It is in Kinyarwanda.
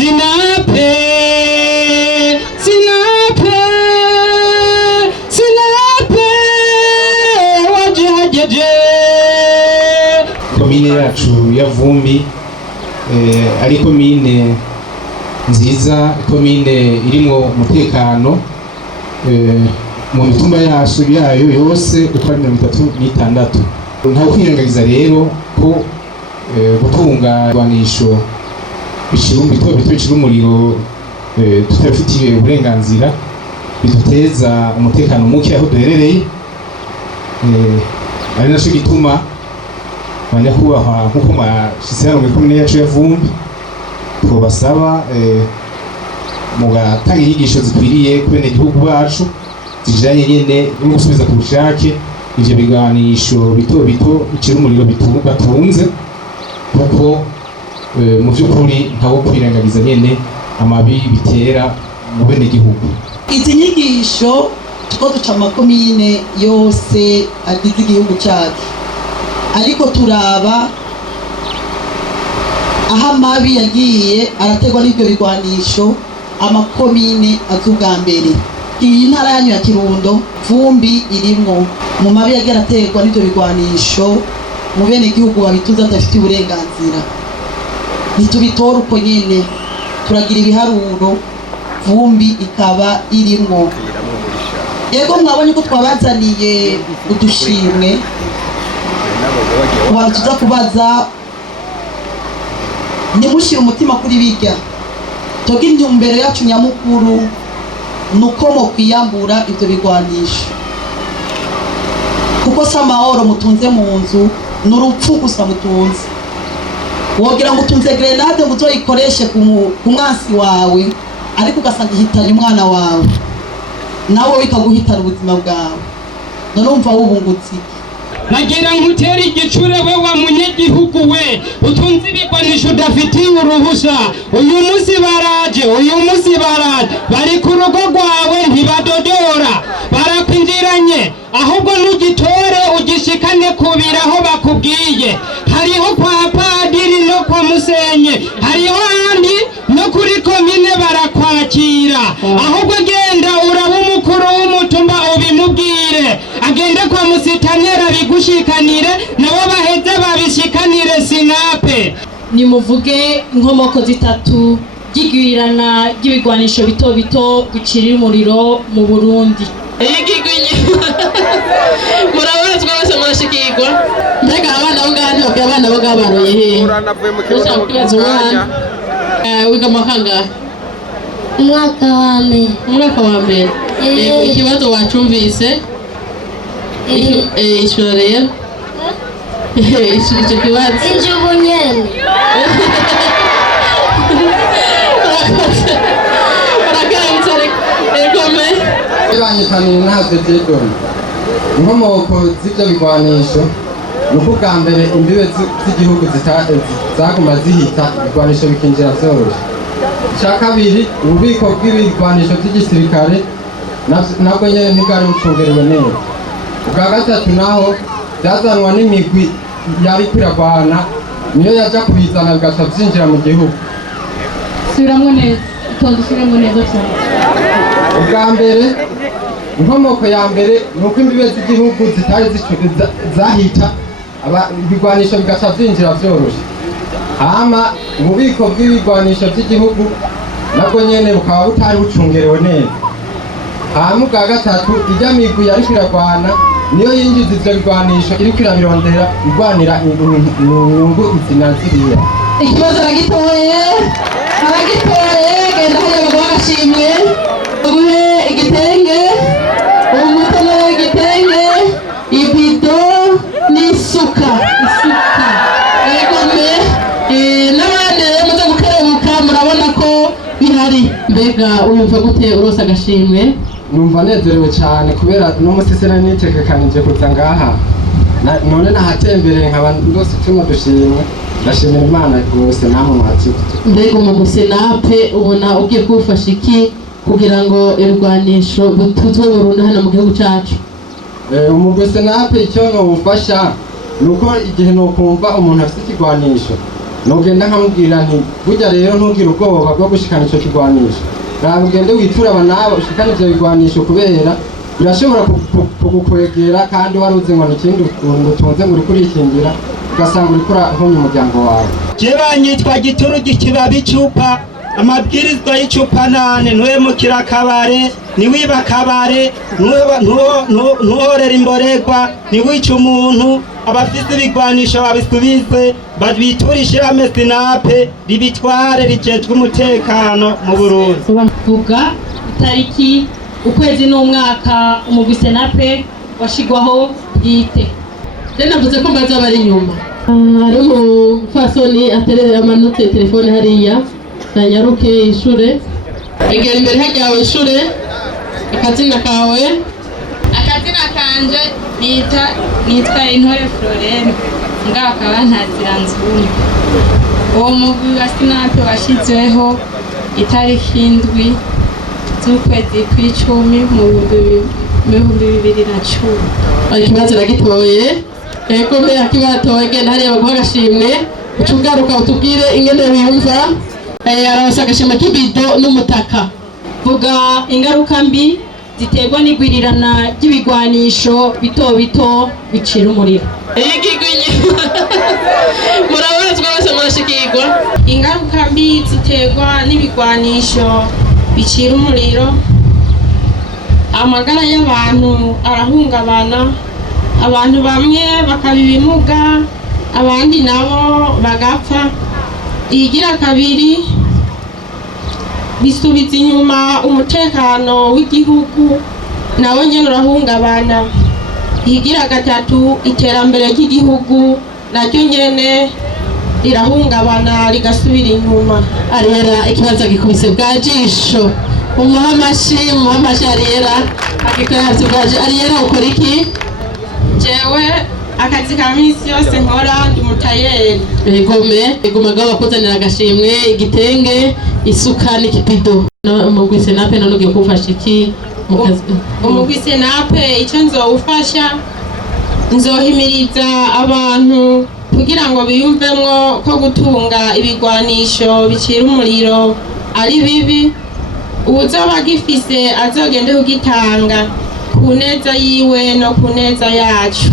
Sinape wajihajeje. Komine yacu ya Vumbi ari komine nziza, komine irimo umutekano mu mitumba yayo yose uko ari 36. Nta kwirengagiza rero ko gutunga rwanisho bicira umuriro tutafitiye uburenganzira biduteza umutekano muke aho duherereye. Ari naco gituma banyakubahwa nkuko mwashyize hano muri komine yacu ya Vumbi twobasaba mugatanga inyigisho zikwiriye ku benegihugu bacu zijanye nyene no gusubiza ku bushake ivyo biganisho bito bicira umuriro batunze, kuko mu by'ukuri ntawo kwirengagiza nyene amabi bitera mu benegihugu. Izi nyigisho two duca amakomine yose agize igihugu cyacu, ariko turaba aho amabi yagiye arategwa n'ibyo bigwanisho amakomine azubwa mbere. Iyi ntara yanyu ya Kirundo Vumbi irimwo mu mabi yagiye arategwa n'ibyo bigwanisho mu bene igihugu babituza adafite uburenganzira. Nitubitora uko nyene turagira ibiharuro Vumbi ikaba irimwo. Yego mwabonye ko twabazaniye udushimwe abantu tuza kubaza, nimushira umutima kuri bijya toga intumbero yacu nyamukuru nuko mo kwiyambura ibyo bigwanisha, kuko samahoro mutunze mu nzu n'urupfu gusa mutunze. Wogira ngo utunze grenade ngo uzoyikoreshe ku mwansi wawe, ariko ugasanga ihitanye umwana wawe nawe wikaguhitana ubuzima bwawe, none umva wubungutse. Nagira nkutera igicure we wa munyagihugu we utunze ibigwanisho udafitiye uruhusha. Uyu munsi baraje bari ku rugo rwawe ntibadodora, barakwinjiranye, ahubwo n'ugitore ugishikane kubira aho bakubwiye. Hariho kwa padiri no kwa musenye, hariho ahandi no kuri komine barakwakira. Ahubwo genda uraba umukuru w'umutumba ubimubwire, agende kwa musitanera bigushikanire, nabo baheze babishikanire Sinape. Nimuvuge inkomoko zitatu ry'igwirirana ry'ibigwanisho bito bito bicirira umuriro mu Burundi. Murabona twese murashikirwa. Mbega abana bo ngandi babya abana bo gabaroye he? Wiga makanga? Umwaka wa mbere. Ikibazo wacumvise? Ishura rero? Icyo kibazo? Injugu nyene. Ibanyitaniye ntabyo byedoni. Inkomoko z'ibyo bigwanisho nuko bwa mbere imbibe z'igihugu zaguma zihita ibigwanisho bikinjira byoroshye. Icya kabiri, ububiko bw'ibigwanisho by'igisirikare nabwo nyine ntibwari bucungerewe neza. Ubwa gatatu naho byazanwa n'imigwi yari kwiragwana, niyo yajya kubizana bigaca byinjira mu gihugu. Subiramo neza, usubiremo neza cyane. Ubwa mbere, inkomoko ya mbere nuko imbibe z'igihugu zitari zahita ibigwanisho bigaca byinjira byoroshye. Hama ububiko bw'ibigwanisho by'igihugu nabwo nyene bukaba butari bucungerewe neza. Hama ubwa gatatu, ijya migwi yari kwiragwana niyo yinjiza ivyo bigwanisho iri kwirabirondera igwanira inyungu izina ziriya. Ikibazo aragitoye genda hariya bagwa agashimwe uguhe igitenge, umutwe igitenge, ibido n'isuka. Egome n'abandi rero muze gukerebuka murabona ko bihari. Mbega uyumva gute urose agashimwe? Numva nezerewe cyane kubera no musisena nitegekanije kuza ngaha, none nahatembereye nkaba ndose tuno dushimwe. Ndashimira Imana rwose namwe mwakira. Mbega mu Sinape ubona ugiye kubufasha iki kugira ngo irwanisho bituzwe burundu hano mu gihugu cyacu? Umugwi Sinape icyo nobufasha nuko igihe nokumva umuntu afite ikigwanisho nogenda nkamubwira nti burya rero ntugire ubwoba bwo gushikana ico kigwanisho, raba ugende witura abanabo ushikane ivyo bigwanisho kubera birashobora kugukwegera kandi waruzi ngo n'ikindi utunze ngo uriko urikingira ugasanga uriko urahonya umuryango wawe. Jewe nyitwa Gituru Gikibabi Icupa, amabwirizwa y'icupa nane ntuhemukira akabare, ntiwiba akabare, ntuhorera imborerwa, ntiwice umuntu, abafise ibigwanisho babisubize, babiture ishirahamwe Sinape ribitware rijejwe umutekano mu Burundi. Vuga itariki, ukwezi n'umwaka umugwi Sinape washigwaho bwite. Navuze ko mbaza bari inyuma. Hari umufasoni aterere amanutse telefone hariya nanyaruke ishure. Egera imbere hajyawe ishure. Akazina kawe? Akazina kanje nitwa Intore Florene, ngaho akaba ntazira nzuni. Uwo mugwi wa Sinape washizweho itariki 7 z'ukwezi kw'icumi mu 2010. Ikibazo ragitoye. Ego me akibatoye genda hariya baguha agashimwe ucugaruka utubwire ingene biyumva. Arabasa agashimwe k'ibido n'umutaka. Vuga ingaruka mbi ziterwa n'igwirirana ry'ibigwanisho bito bito bicira umuriro. Murabazwa bose murashikirwa. Ingaruka mbi ziterwa n'ibigwanisho bicira umuriro, amagara y'abantu arahungabana, abantu bamwe bakaba ibimuga, abandi nabo bagapfa. Igira kabiri, bisubiza inyuma umutekano w'igihugu nawo nyene urahungabana. Igira gatatu, iterambere ry'igihugu naryo nyene rirahungabana rigasubira inyuma. Ariyera ikibazo gikubise bwa jisho. Umuhamashi Ariyera akikora bwaje. Ariyera ukora iki? Jewe akazi ka misi yose nkora ndi mutayeri. Egomagaho bakuzanira agashimwe, igitenge, isuka n'ikipido. Umugwi Sinape none ugiye kufasha iki mu kazi? Umugwi Sinape icyo nzowufasha, nzohimiriza abantu kugira ngo biyumvemwo ko gutunga ibigwanisho bicira umuriro ari bibi. Uwuzoba agifise azogende kugitanga ku neza yiwe no ku neza yacu.